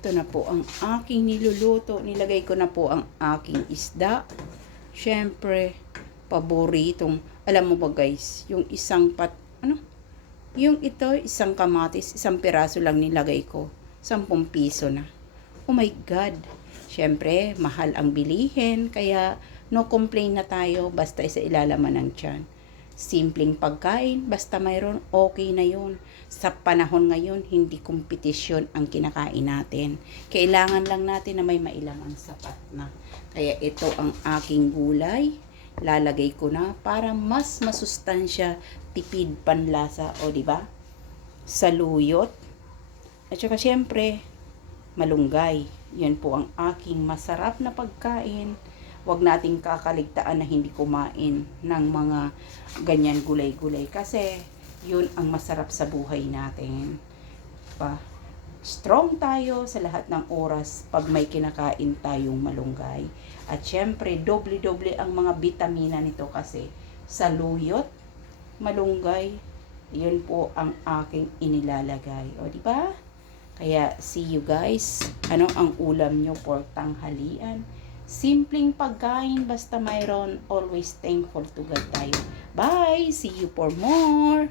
Ito na po ang aking niluluto. Nilagay ko na po ang aking isda. Siyempre, paboritong, alam mo ba guys, yung isang yung ito, isang kamatis, isang piraso lang nilagay ko. 10 piso na. Oh my God. Siyempre, mahal ang bilihin, kaya no complain na tayo, basta isa ilalaman ng tiyan. Simpleng pagkain, basta mayroon, okay na yun. Sa panahon ngayon, hindi kompetisyon ang kinakain natin. Kailangan lang natin na may mailamang sapat na. Kaya ito ang aking gulay. Lalagay ko na para mas masustansya, tipid, panlasa, o di ba? Saluyot. At saka syempre, malunggay. Yan po ang aking masarap na pagkain. Huwag nating kakaligtaan na hindi kumain ng mga ganyan gulay-gulay kasi yun ang masarap sa buhay natin. Strong tayo sa lahat ng oras pag may kinakain tayong malunggay. At syempre, doble-doble ang mga bitamina nito kasi saluyot, malunggay, yun po ang aking inilalagay. O, di ba? Kaya, see you guys. Ano ang ulam nyo for tanghalian? Simpleng pagkain, basta mayroon, always thankful to God tayo. Bye! See you for more!